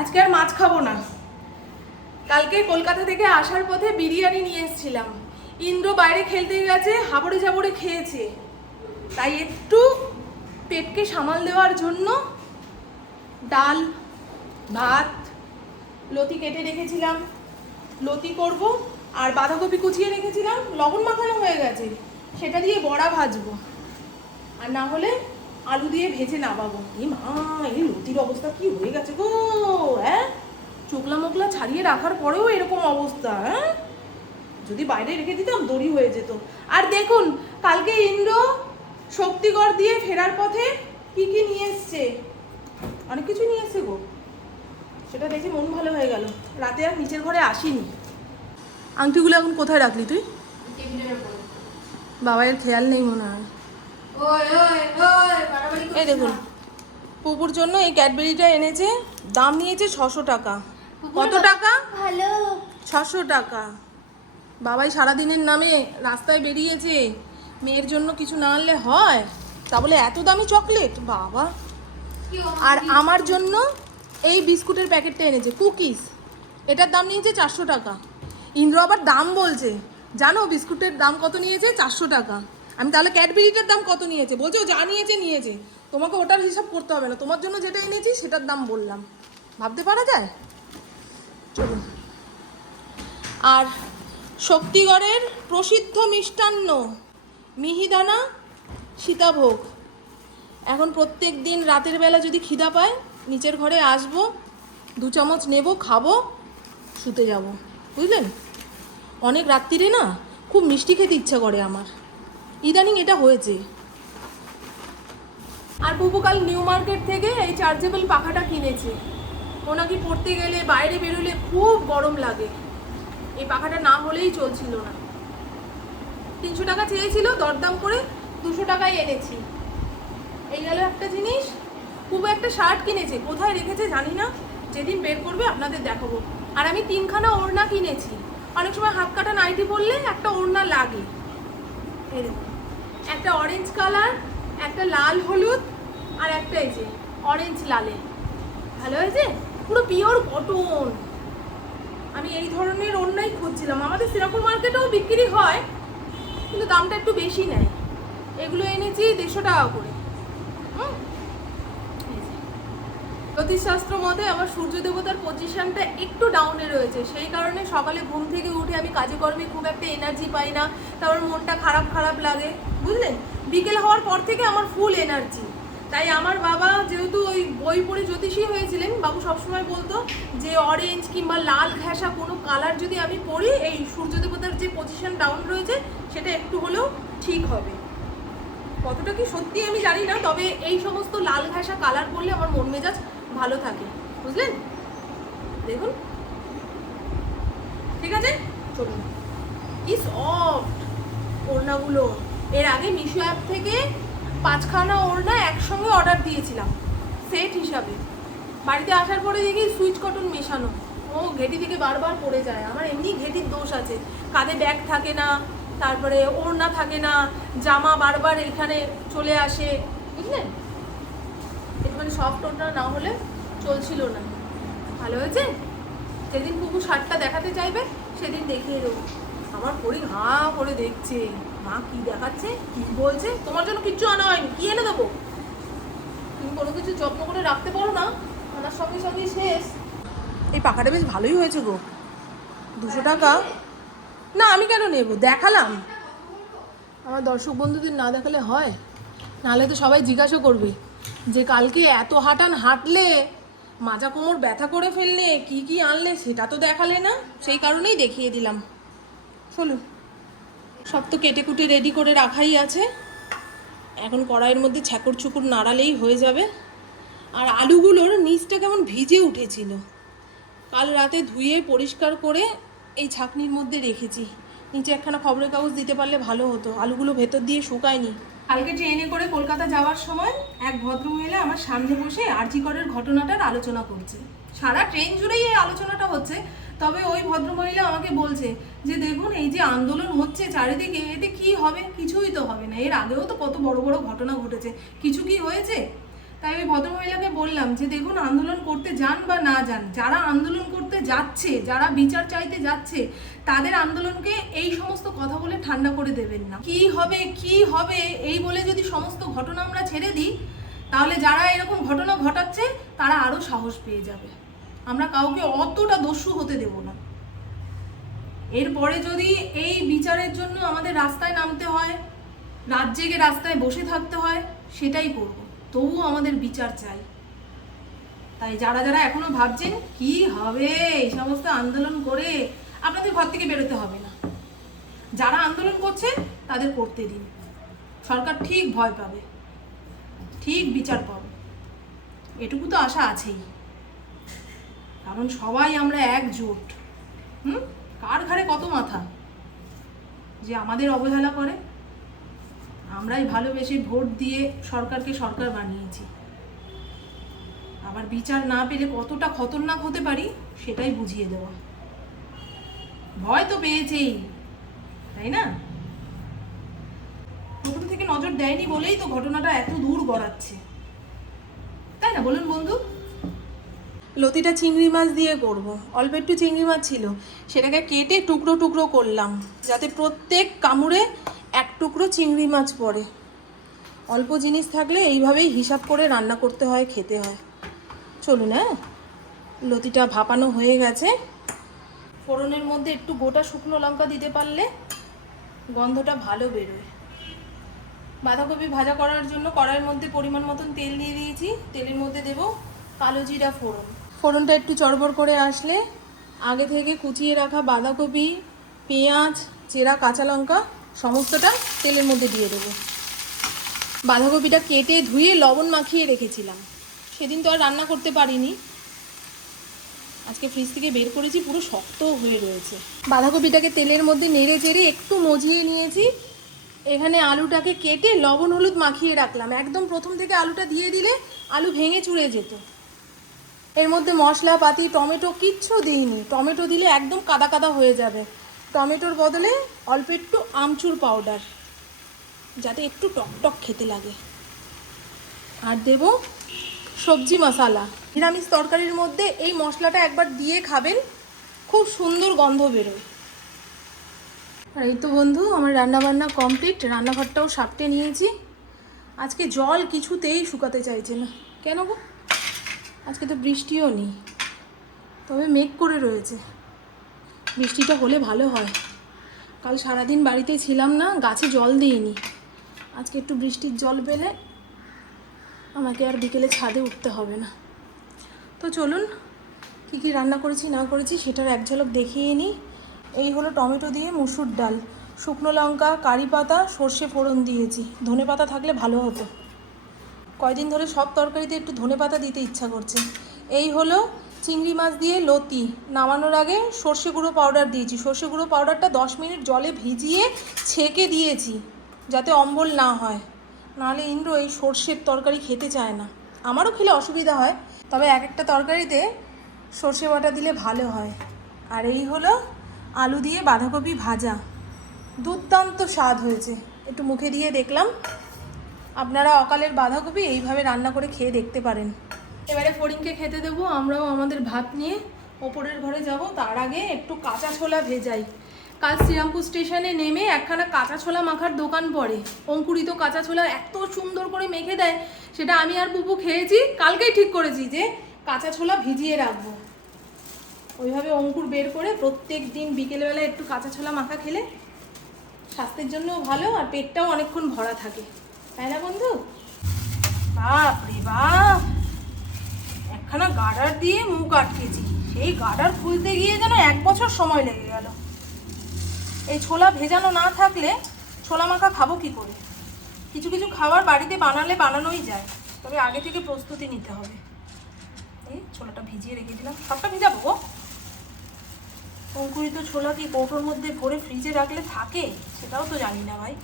আজকে আর মাছ খাব না। কালকে কলকাতা থেকে আসার পথে বিরিয়ানি নিয়ে এসেছিলাম। ইন্দ্র বাইরে খেলতে গেছে, হাবড়ে জাবড়ে খেয়েছে। তাই একটু পেটকে সামাল দেওয়ার জন্য ডাল, ভাত, লতি কেটে রেখেছিলাম। লতি করব, আর বাঁধাকপি কুচিয়ে রেখেছিলাম। লবণ মাখানো হয়ে গেছে। সেটা দিয়ে বড়া ভাজবো। আর না হলে আলু দিয়ে ভেজে নামাবো। এই মা এই লতির অবস্থা কি হয়ে গেছে গো হ্যাঁ? চোখলা মোকলা ছাড়িয়ে রাখার পরেও এরকম অবস্থা হ্যাঁ? যদি বাইরে রেখে দিতাম দড়ি হয়ে যেত। আর দেখুন কালকে ইন্দ্র শক্তিগড় দিয়ে ফেরার পথে কি কি নিয়ে এসছে? অনেক কিছু নিয়ে এসছে গো। সেটা দেখে মন ভালো হয়ে গেল। রাতে আর নিচের ঘরে আসিনি। আংটিগুলো এখন কোথায় রাখলি তুই? বাবাইয়ের খেয়াল নেই মনে হয় ওই ওই ওই বাড়াবাড়ি এই দেখুন পুকুর জন্য এই ক্যাডবেরিটা এনেছে দাম নিয়েছে ছশো টাকা। কত টাকা? ভালো। ছশো টাকা। বাবাই সারাদিনের নামে রাস্তায় বেরিয়েছে। মেয়ের জন্য কিছু না আনলে হয়? তা বলে এত দামি চকলেট? বাবা। আর আমার জন্য এই বিস্কুটের প্যাকেটটা এনেছে কুকিজ। এটার দাম নিয়েছে চারশো টাকা। ইন্দ্র আবার দাম বলছে। জানো বিস্কুটের দাম কত নিয়েছে? চারশো টাকা। আমি তাহলে ক্যাডবেরিটার দাম কত নিয়েছে? বলছে ও যা নিয়েছে নিয়েছে। তোমাকে ওটার হিসাব করতে হবে না। তোমার জন্য যেটা এনেছি, সেটার দাম বললাম। ভাবতে পারা যায়? চলুন। আর শক্তিগড়ের প্রসিদ্ধ মিষ্টান্ন, মিহিদানা, সীতাভোগ। এখন প্রত্যেক দিন রাতের বেলা যদি খিদা পায়, নিচের ঘরে আসব, দু চামচ নেব, খাব, শুতে যাব। বুঝলেন? অনেক রাত্রিরে না খুব মিষ্টি খেতে ইচ্ছা করে আমার। ইদানিং এটা হয়েছে। আর বুবুকাল নিউ মার্কেট থেকে এই চার্জেবল পাখাটা কিনেছে। ও নাকি পড়তে গেলে বাইরে বেরোলে খুব গরম লাগে। এই পাখাটা না হলেই চলছিল না। তিনশো টাকা চেয়েছিল, দরদাম করে দুশো টাকায় এনেছি। এই গেল একটা জিনিস খুব একটা শার্ট কিনেছে। কোথায় রেখেছে জানি না, যেদিন বের করবে আপনাদের দেখাবো। আর আমি তিনখানা ওড়না কিনেছি। অনেক সময় হাত কাটা নাইটি পরলে একটা ওড়না লাগে। দেখুন। একটা অরেঞ্জ কালার একটা লাল হলুদ আর একটা এই যে অরেঞ্জ লালে। ভালো হয়েছে? পুরো পিওর কটন আমি এই ধরনের অন্যায় খুঁজছিলাম। আমাদের শ্রীরামপুর মার্কেটেও বিক্রি হয়, কিন্তু দামটা একটু বেশি নেয়। এগুলো এনেছি দেড়শো টাকা করে। হুম? জ্যোতিষশাস্ত্র মতে আমার সূর্য দেবতার পজিশনটা একটু ডাউনে রয়েছে। সেই কারণে সকালে ঘুম থেকে উঠে আমি কাজে কর্মে খুব একটা এনার্জি পাই না। তারপর মনটা খারাপ খারাপ লাগে, বুঝলেন? বিকেল হওয়ার পর থেকে আমার ফুল এনার্জি তাই আমার বাবা যেহেতু ওই বই পড়ে জ্যোতিষী হয়েছিলেন, বাবু সবসময় বলতো যে অরেঞ্জ কিংবা লাল ঘেঁষা কোনো কালার যদি আমি পরি, এই সূর্য দেবতার যে পজিশন ডাউন রয়েছে, সেটা একটু হলেও ঠিক হবে। কতটা কি সত্যি আমি জানি না, তবে এই সমস্ত লাল ঘাসা কালার করলে আমার মন মেজাজ ভালো থাকে, বুঝলেন? দেখুন। ঠিক আছে? চলুন। কি সফট ওড়নাগুলো। এর আগে মিশো অ্যাপ থেকে পাঁচখানা ওড়না একসঙ্গে অর্ডার দিয়েছিলাম সেট হিসাবে। বাড়িতে আসার পরে দেখি সুইচ কটন মেশানো। ও, ঘেটি থেকে বারবার পড়ে যায়। আমার এমনি ঘেটির দোষ আছে। কাঁধে ব্যাগ থাকে না, তারপরে ওড়না থাকে না, জামা বারবার এখানে চলে আসে, বুঝলেন? সফট ওড়না না হলে চলছিল না। ভালো হয়েছে? যেদিন কুকু শার্টটা দেখাতে চাইবে, সেদিন দেখিয়ে দেবো। আমার পরি হাঁ করে দেখছে। মা কি দেখাচ্ছে, কি বলছে? তোমার জন্য কিচ্ছু আনা হয়নি, কি এনে দেবো? তুমি কোনো কিছু যত্ন করে রাখতে পারো না, আনার সঙ্গে সঙ্গে শেষ। এই পাখাটা বেশ ভালোই হয়েছে গো। দুশো টাকা? না, আমি কেন নেব? দেখালাম। আমার দর্শক বন্ধুদের না দেখালে হয়? নাহলে তো সবাই জিজ্ঞাসা করবে। যে কালকে এত হাঁটান হাঁটলে, মাজা কোমর ব্যথা করে ফেললে, কি কি আনলে সেটা তো দেখালে না। সেই কারণেই দেখিয়ে দিলাম। চলুন। সব তো কেটে কুটে রেডি করে রাখাই আছে। এখন কড়াইয়ের মধ্যে ছ্যাকর ছুকুর নাড়ালেই হয়ে যাবে। আর আলুগুলোর নিচটা কেমন ভিজে উঠেছিল। কাল রাতে ধুয়ে পরিষ্কার করে এই ছাকনির মধ্যে রেখেছি। নিচে একখানা খবরের কাগজ দিতে পারলে ভালো হতো। আলুগুলো ভেতর দিয়ে শুকায়নি। কালকে ট্রেনে করে কলকাতা যাওয়ার সময় এক ভদ্রমহিলা আমার সামনে বসে আর্জিকরের ঘটনাটার আলোচনা করছে। সারা ট্রেন জুড়েই এই আলোচনাটা হচ্ছে। তবে ওই ভদ্রমহিলা আমাকে বলছে যে, দেখুন, এই যে আন্দোলন হচ্ছে চারিদিকে, এতে কি হবে? কিছুই তো হবে না। এর আগেও তো কত বড় বড় ঘটনা ঘটেছে। কিছু কি হয়েছে? তাই ওই ভদ্রমহিলাকে বললাম যে, দেখুন, আন্দোলন করতে যান বা না যান, যারা আন্দোলন করতে যাচ্ছে, যারা বিচার চাইতে যাচ্ছে, তাদের আন্দোলনকে এই সমস্ত কথা বলে ঠান্ডা করে দেবেন না। কি হবে কি হবে, এই বলে যদি সমস্ত ঘটনা আমরা ছেড়ে দিই, তাহলে যারা এরকম ঘটনা ঘটাচ্ছে, তারা আরও সাহস পেয়ে যাবে। আমরা কাউকে অতটা দস্যু হতে দেব না। এরপরে যদি এই বিচারের জন্য আমাদের রাস্তায় নামতে হয়, রাত জেগে রাস্তায় বসে থাকতে হয়, সেটাই করব। তবু আমাদের বিচার চাই। তাই যারা যারা এখনও ভাবছেন কি হবে, এই সমস্ত আন্দোলন করে আপনাদের ঘর থেকে বেরোতে হবে না। যারা আন্দোলন করছে, তাদের করতে দিন। সরকার ঠিক ভয় পাবে, ঠিক বিচার পাবে। এটুকু তো আশা আছেই। কারণ সবাই আমরা একজোট। হুম? কার ঘাড়ে কত মাথা? যে আমাদের অবহেলা করে আমরাই ভালোবেসে ভোট দিয়ে সরকারকে সরকার বানিয়েছি। আবার বিচার না পেলে কতটা খতরনাক হতে পারি, সেটাই বুঝিয়ে দেওয়া ভয় তো পেয়েছেই, তাই না? প্রথম থেকে নজর দেয়নি বলেই তো ঘটনাটা এত দূর গড়াচ্ছে। তাই না বলুন বন্ধু? লতিটা চিংড়ি মাছ দিয়ে করব। অল্প একটু চিংড়ি মাছ ছিল। সেটাকে কেটে টুকরো টুকরো করলাম, যাতে প্রত্যেক কামড়ে এক টুকরো চিংড়ি মাছ পড়ে। অল্প জিনিস থাকলে এইভাবেই হিসাব করে রান্না করতে হয়, খেতে হয়। চলুন হ্যাঁ? লতিটা ভাপানো হয়ে গেছে। ফোড়নের মধ্যে একটু গোটা শুকনো লঙ্কা দিতে পারলে গন্ধটা ভালো বেরোয়। বাঁধাকপি ভাজা করার জন্য কড়াইয়ের মধ্যে পরিমাণ মতন তেল দিয়ে দিয়েছি। তেলের মধ্যে দেব কালো জিরা ফোড়ন। ফোড়নটা একটু চড়বড় করে আসলে আগে থেকে কুচিয়ে রাখা বাঁধাকপি, পেঁয়াজ, চেরা কাঁচা লঙ্কা সমস্তটা তেলের মধ্যে দিয়ে দেবো। বাঁধাকপিটা কেটে ধুয়ে লবণ মাখিয়ে রেখেছিলাম। সেদিন তো আর রান্না করতে পারিনি। আজকে ফ্রিজ থেকে বের করেছি, পুরো শক্ত হয়ে রয়েছে। বাঁধাকপিটাকে তেলের মধ্যে নেড়ে চেড়ে একটু মজিয়ে নিয়েছি। এখানে আলুটাকে কেটে লবণ হলুদ মাখিয়ে রাখলাম। একদম প্রথম থেকে আলুটা দিয়ে দিলে আলু ভেঙে চুড়ে যেত। এর মধ্যে মশলা পাতি টমেটো কিচ্ছু দিইনি। টমেটো দিলে একদম কাদা কাদা হয়ে যাবে। টমেটোর বদলে অল্প একটু আমচুর পাউডার, যাতে একটু টকটক খেতে লাগে। আর দেব সবজি মশলা। নিরামিষ তরকারির মধ্যে এই মশলাটা একবার দিয়ে খাবেন, খুব সুন্দর গন্ধ বেরোয়। আর এই তো বন্ধু, আমার রান্নাবান্না কমপ্লিট, রান্নাঘরটাও সাপটে নিয়েছি। আজকে জল কিছুতেই শুকাতে চাইছে না। কেন গো? আজকে তো বৃষ্টিও নেই, তবে মেঘ করে রয়েছে। বৃষ্টিটা হলে ভালো হয়। কাল সারাদিন বাড়িতে ছিলাম না, গাছে জল দিইনি। আজকে একটু বৃষ্টির জল পেলে আমাকে আর বিকেলে ছাদে উঠতে হবে না। তো চলুন, কী কী রান্না করেছি, না করেছি সেটার এক ঝলক দেখিয়ে নিই। এই হলো টমেটো দিয়ে মুসুর ডাল। শুকনো লঙ্কা, কারি পাতা, সর্ষে ফোড়ন দিয়েছি। ধনে পাতা থাকলে ভালো হতো। কয়দিন ধরে সব তরকারিতে একটু ধনে পাতা দিতে ইচ্ছা করছে। এই হলো চিংড়ি মাছ দিয়ে লতি। নামানোর আগে সর্ষে গুঁড়ো পাউডার দিয়েছি। সর্ষে গুঁড়ো পাউডারটা দশ মিনিট জলে ভিজিয়ে ছেঁকে দিয়েছি, যাতে অম্বল না হয়। নাহলে ইন্দ্র এই সর্ষের তরকারি খেতে চায় না। আমারও খেলে অসুবিধা হয়, তবে এক একটা তরকারিতে সর্ষে বাটা দিলে ভালো হয়। আর এই হলো আলু দিয়ে বাঁধাকপি ভাজা। দুর্দান্ত স্বাদ হয়েছে। একটু মুখে দিয়ে দেখলাম। আপনারা অকালের বাঁধাকপি এইভাবে রান্না করে খেয়ে দেখতে পারেন। এবারে ফড়িংকে খেতে দেবো, আমরাও আমাদের ভাত নিয়ে ওপরের ঘরে যাব। তার আগে একটু কাঁচা ছোলা ভেজাই। কাল শ্রীরামপুর স্টেশনে নেমে একখানা কাঁচা ছোলা মাখার দোকান পড়ে। অঙ্কুরিত কাঁচা ছোলা এত সুন্দর করে মেখে দেয়, সেটা আমি আর পুপু খেয়েছি, কালকেই ঠিক করেছি যে কাঁচা ছোলা ভিজিয়ে রাখব। ওইভাবে অঙ্কুর বের করে প্রত্যেক দিন বিকেলবেলা একটু কাঁচা ছোলা মাখা খেলে স্বাস্থ্যের জন্যও ভালো আর পেটটাও অনেকক্ষণ ভরা থাকে। তাই না বন্ধু? বাপ রে বাপ! একখানা গার্ডার দিয়ে মুখ আটকেছি সেই গার্ডার খুলতে গিয়ে যেন এক বছর সময় লেগে গেল। এই ছোলা ভেজানো না থাকলে ছোলা মাখা খাব কি করে? কিছু কিছু খাবার বাড়িতে বানালে বানানোই যায়, তবে আগে থেকে প্রস্তুতি নিতে হবে। এই ছোলাটা ভিজিয়ে রেখেছিলাম সবটা ভিজাবো গো। অঙ্কুরিত ছোলা কি কৌটোর মধ্যে ভরে ফ্রিজে রাখলে থাকে? সেটাও তো জানি না ভাই।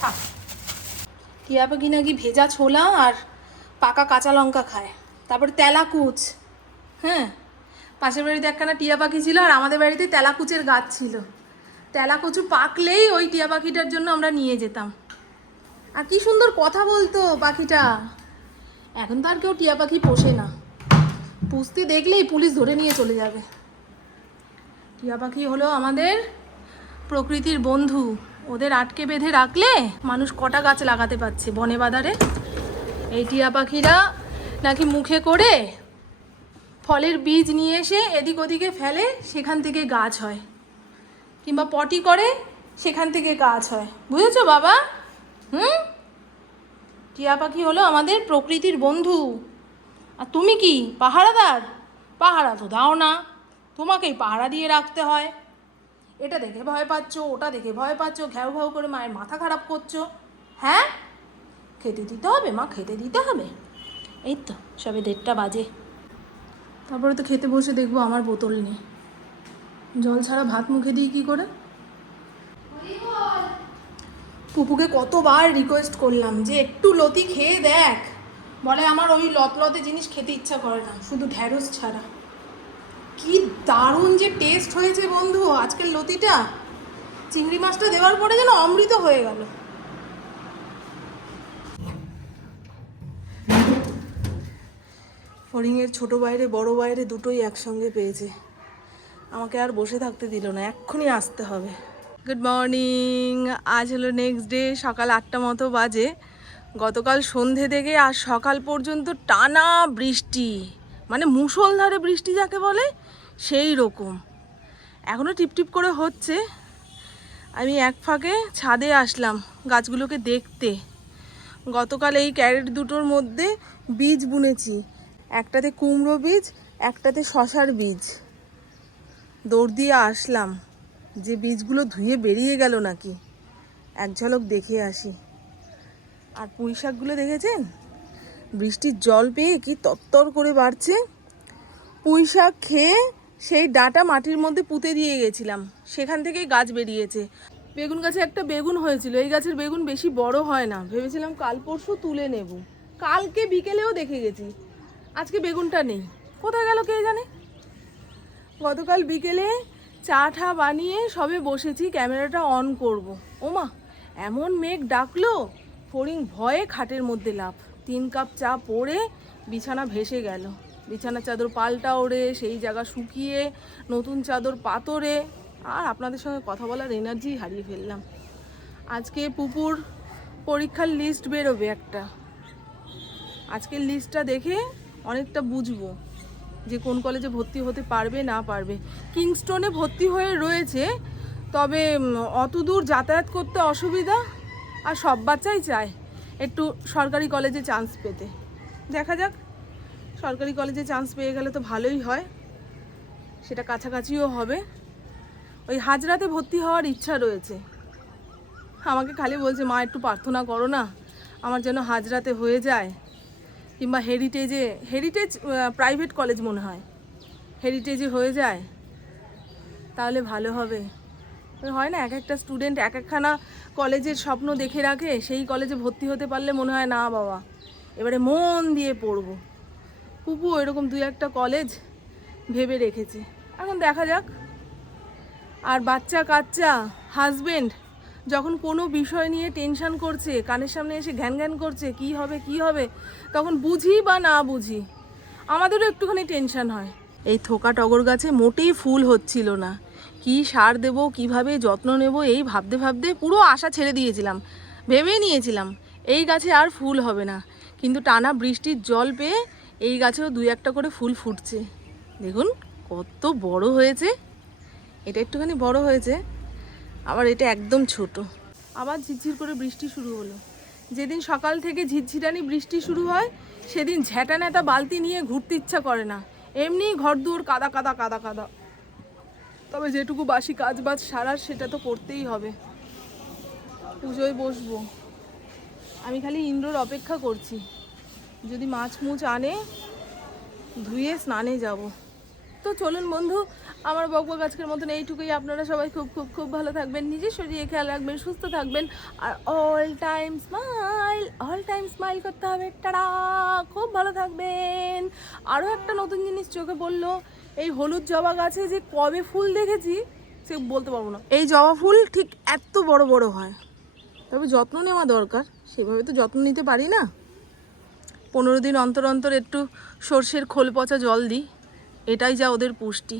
থাক। টিয়া পাখি নাকি ভেজা ছোলা আর পাকা কাঁচা লঙ্কা খায়। তারপর তেলাকুচ। হ্যাঁ পাশের বাড়িতে একখানা টিয়া পাখি ছিল আর আমাদের বাড়িতে তেলাকুচের গাছ ছিল। তেলাকুচু পাকলেই ওই টিয়া পাখিটার জন্য আমরা নিয়ে যেতাম। আর কি সুন্দর কথা বলতো পাখিটা। এখন তো আর কেউ টিয়া পাখি পোষে না। পুষতে দেখলেই পুলিশ ধরে নিয়ে চলে যাবে। টিয়া পাখি হলো আমাদের প্রকৃতির বন্ধু। ওদের আটকে বেঁধে রাখলে মানুষ কটা গাছ লাগাতে পারছে বনে বাদারে এই টিয়া পাখিরা নাকি মুখে করে ফলের বীজ নিয়ে এসে এদিক ওদিকে ফেলে সেখান থেকে গাছ হয়। কিংবা পটি করে সেখান থেকে গাছ হয়। বুঝেছ বাবা? হুম? টিয়া পাখি হলো আমাদের প্রকৃতির বন্ধু। আর তুমি কি, পাহারাদার? পাহারা তো দাও না। তোমাকেই পাহারা দিয়ে রাখতে হয়। এটা দেখে ভয় পাচ্ছ, ওটা দেখে ভয় পাচ্ছ ঘ্যাও ঘ্যাও করে মায়ের মাথা খারাপ করছ। হ্যাঁ? খেতে দিতে হবে মা, খেতে দিতে হবে। এই তো সবে দেড়টা বাজে। তারপরে তো খেতে বসে দেখব আমার বোতল নেই জল ছাড়া ভাত মুখে দিই কী করে? পুপুকে কতবার রিকোয়েস্ট করলাম যে একটু লতি খেয়ে দেখ। বলে আমার ওই লত লতে জিনিস খেতে ইচ্ছা করে না, শুধু ঢ্যাঁড়স ছাড়া। কি দারুণ যে টেস্ট হয়েছে বন্ধু, আজকের লতিটা। চিংড়ি মাছটা দেওয়ার পরে যেন অমৃত হয়ে গেল। ফড়িংয়ের ছোট বাইরে, বড় বাইরে দুটোই একসঙ্গে পেয়েছে। আমাকে আর বসে থাকতে দিল না, এক্ষুনি আসতে হবে। গুড মর্নিং আজ হলো নেক্সট ডে সকাল আটটা মতো বাজে। গতকাল সন্ধে থেকে আর সকাল পর্যন্ত টানা বৃষ্টি। মানে মুষলধারে বৃষ্টি যাকে বলে, সেই রকম। এখনও টিপটিপ করে হচ্ছে। আমি এক ফাঁকে ছাদে আসলাম গাছগুলোকে দেখতে। গতকাল এই ক্যারেট দুটোর মধ্যে বীজ বুনেছি। একটাতে কুমড়ো বীজ, একটাতে শশার বীজ। দৌড় দিয়ে আসলাম, যে বীজগুলো ধুয়ে বেরিয়ে গেল নাকি? এক ঝলক দেখে আসি। আর পুঁই শাকগুলো দেখেছেন? বৃষ্টির জল পেয়ে কি তত্তর করে বাড়ছে? পুঁই শাক খেয়ে সেই ডাটা মাটির মধ্যে পুঁতে দিয়ে গেছিলাম। সেখান থেকেই গাছ বেরিয়েছে। বেগুন গাছে একটা বেগুন হয়েছিল। এই গাছের বেগুন বেশি বড় হয় না। ভেবেছিলাম কাল পরশু তুলে নেব। কালকে বিকেলেও দেখে গেছি। আজকে বেগুনটা নেই। কোথায় গেল কে জানে? গতকাল বিকেলে চা ঠা বানিয়ে সবে বসেছি, ক্যামেরাটা অন করব। ওমা, এমন মেঘ ডাকলো, ফড়িং ভয়ে খাটের মধ্যে লাভ তিন কাপ চা পড়ে বিছানা ভেসে গেল। বিছানা চাদর পাল্টা ওড়ে, সেই জায়গা শুকিয়ে, নতুন চাদর পাতরে আর আপনাদের সঙ্গে কথা বলার এনার্জি হারিয়ে ফেললাম। আজকে পুপুর পরীক্ষার লিস্ট বেরোবে একটা। আজকের লিস্টটা দেখে অনেকটা বুঝব যে কোন কলেজে ভর্তি হতে পারবে, না পারবে। কিংস্টোনে ভর্তি হয়ে রয়েছে, তবে অত দূর যাতায়াত করতে অসুবিধা, আর সব বাচ্চাই চায় একটু সরকারি কলেজে চান্স পেতে। দেখা যাক, সরকারি কলেজে চান্স পেয়ে গেলে তো ভালোই হয়, সেটা কাছাকাছিও হবে। ওই হাজরাতে ভর্তি হওয়ার ইচ্ছা রয়েছে। আমাকে খালি বলছে, মা, একটু প্রার্থনা করো না, আমার যেন হাজরাতে হয়ে যায়। কিংবা হেরিটেজে হেরিটেজ প্রাইভেট কলেজ মনে হয়। হেরিটেজে হয়ে যায়, তাহলে ভালো হবে। হয় না এক একটা স্টুডেন্ট এক একখানা কলেজের স্বপ্ন দেখে রাখে, সেই কলেজে ভর্তি হতে পারলে মনে হয়, না বাবা, এবারে মন দিয়ে পড়ব। পুপু এরকম দুই একটা কলেজ ভেবে রেখেছে। এখন দেখা যাক। আর বাচ্চা কাচ্চা হাজবেন্ড যখন কোনো বিষয় নিয়ে টেনশান করছে, কানের সামনে এসে ঘ্যান ঘ্যান করছে, কি হবে কি হবে, তখন বুঝি বা না বুঝি, আমাদেরও একটুখানি টেনশন হয়। এই থোকা টগর গাছে মোটেই ফুল হচ্ছিল না। কি সার দেব, কীভাবে যত্ন নেব, এই ভাবতে ভাবতে পুরো আশা ছেড়ে দিয়েছিলাম ভেবেই নিয়েছিলাম, এই গাছে আর ফুল হবে না। কিন্তু টানা বৃষ্টির জল পেয়ে এই গাছেও দুই একটা করে ফুল ফুটছে। দেখুন, কত বড় হয়েছে। এটা একটুখানি বড় হয়েছে। আবার এটা একদম ছোট। আবার ঝিরঝির করে বৃষ্টি শুরু হলো। যেদিন সকাল থেকে ঝিরঝিরানি বৃষ্টি শুরু হয়, সেদিন ঝ্যাঁটা ন্যাতা বালতি নিয়ে ঘুরতে ইচ্ছা করে না। এমনি ঘর দুয়ার কাদা কাদা কাদা কাদা। তবে যেটুকু বাসি কাজ বাজ সারার, সেটা তো করতেই হবে। পুজোয় বসবো। আমি খালি ইন্দ্রর অপেক্ষা করছি। যদি মাছ মুছ আনে, ধুয়ে স্নানে যাব। তো চলুন বন্ধু, আমার বকবক আজকের মতন এইটুকুই। আপনারা সবাই খুব খুব খুব ভালো থাকবেন নিজের শরীরে খেয়াল রাখবেন, সুস্থ থাকবেন। আর all time smile all time smile করতে হবে। টাটা! খুব ভালো থাকবেন। আরও একটা নতুন জিনিস চোখে পড়ল, এই হলুদ জবা গাছে যে কবে ফুল দেখেছি, সে বলতে পারব না। এই জবা ফুল ঠিক এত বড় বড় হয়। তবে যত্ন নেওয়া দরকার, সেভাবে তো যত্ন নিতে পারি না। পনেরো দিন অন্তর অন্তর একটু সর্ষের খোল পচা জল দিই। এটাই যা ওদের পুষ্টি।